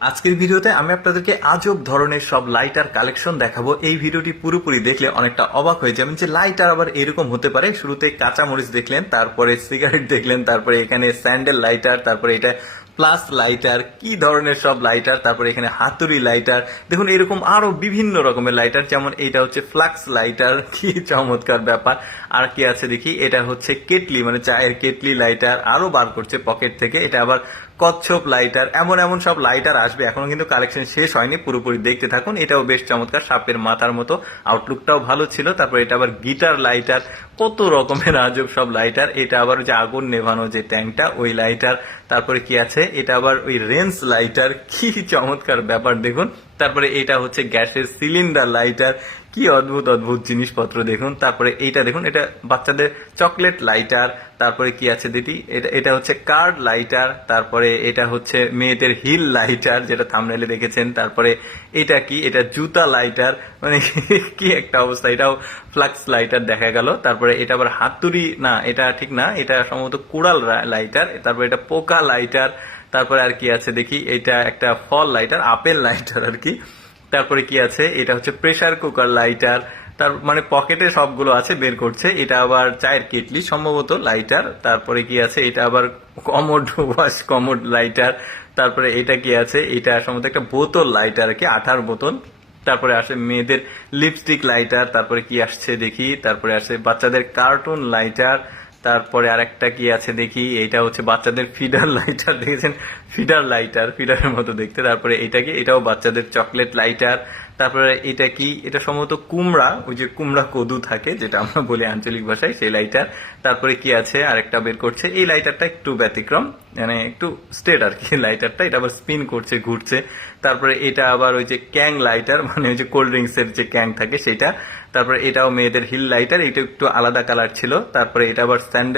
আজকের ভিডিওতে আমি আপনাদেরকে আজব ধরনের সব লাইটার কালেকশন দেখাবো। এই ভিডিওটি পুরোপুরি দেখলে অনেকটা অবাক হয়ে যাবেন যে লাইটার আবার এরকম হতে পারে। শুরুতে কাঁচামরিচ দেখলেন, তারপরে সিগারেট দেখলেন, তারপরে এখানে স্যান্ডেল লাইটার, তারপরে এটা প্লাস লাইটার, কি ধরনের সব লাইটার, তারপরে এখানে হাতুড়ি লাইটার, দেখুন এরকম আরো বিভিন্ন রকমের লাইটার। যেমন এইটা হচ্ছে ফ্লাক্স লাইটার, কি চমৎকার ব্যাপার। আর কি আছে দেখি, এটা হচ্ছে কেটলি, মানে চায়ের কেটলি লাইটার, আরো বার করছে পকেট থেকে। এটা আবার কচ্ছপ লাইটার, এমন এমন সব লাইটার আসবে। এখনো কিন্তু কালেকশন শেষ হয়নি, পুরোপুরি দেখতে থাকুন। এটাও বেশ চমৎকার, সাপের মাথার মতো, আউটলুকটাও ভালো ছিল। তারপর এটা আবার গিটার লাইটার, কত রকমের আজব সব লাইটার। এটা আবার যে আগুন নেভানো যে ট্যাঙ্কটা, ওই লাইটার। তারপরে কি আছে, এটা আবার ওই রেঞ্জ লাইটার, কি চমৎকার ব্যাপার দেখুন। তারপরে এটা হচ্ছে গ্যাসের সিলিন্ডার লাইটার, কি অদ্ভুত অদ্ভুত জিনিসপত্র দেখুন। তারপরে এইটা দেখুন, এটা বাচ্চাদের চকলেট লাইটার। তারপরে কি আছে দেখি, এটা এটা হচ্ছে কার্ড লাইটার। তারপরে এটা হচ্ছে মেয়েদের হিল লাইটার, যেটা থাম্বনেইলে দেখেছেন। তারপরে এটা কি, এটা জুতা লাইটার, মানে কি একটা অবস্থা। এটাও ফ্লাক্স লাইটার দেখা গেল। তারপরে এটা আবার হাতুড়ি, না এটা ঠিক না, এটা সম্ভবত কুড়াল লাইটার। তারপরে এটা পোকা লাইটার। তারপরে আর কি আছে দেখি, এটা একটা ফল লাইটার, আপেল লাইটার আর কি। তারপরে কি আছে, এটা হচ্ছে প্রেসার কুকার লাইটার। তার মানে পকেটে সবগুলো আছে, বের করছে। এটা আবার চায়ের কেটলি সম্ভবত লাইটার। তারপরে কি আছে, এটা আবার কমোড ওয়াশ কমোড লাইটার। তারপরে এটা কি আছে, এটা সম্ভবত একটা বোতল লাইটার আর কি, আঠার বোতল। তারপরে আসে মেয়েদের লিপস্টিক লাইটার। তারপরে কি আসছে দেখি, তারপরে আসে বাচ্চাদের কার্টুন লাইটার। তারপরে আরেকটা কি আছে দেখি, এটা হচ্ছে বাচ্চাদের ফিডার লাইটার, দেখেছেন ফিডার লাইটার, ফিডারের মতো দেখতে। তারপরে এটা কি, এটাও বাচ্চাদের চকলেট লাইটার। তারপরে এটা কি, এটা সম্ভবত কুমড়া, ওই যে কুমড়া কদু থাকে যেটা আমরা বলি আঞ্চলিক ভাষায়, সেই লাইটার। তারপরে কি আছে, আরেকটা বের করছে। এই লাইটারটা একটু ব্যতিক্রম, মানে একটু স্ট্রেট আর কি লাইটারটা। এটা আবার স্পিন করছে, ঘুরছে। তারপরে এটা আবার ওই যে ক্যাং লাইটার, মানে ওই যে কোল্ড ড্রিঙ্কস এর যে ক্যাং থাকে সেটা। তারপরে এটাও মেয়েদের হিল লাইটার, এটা একটু আলাদা কালার ছিল। তারপরে এটা আবার স্যান্ডেল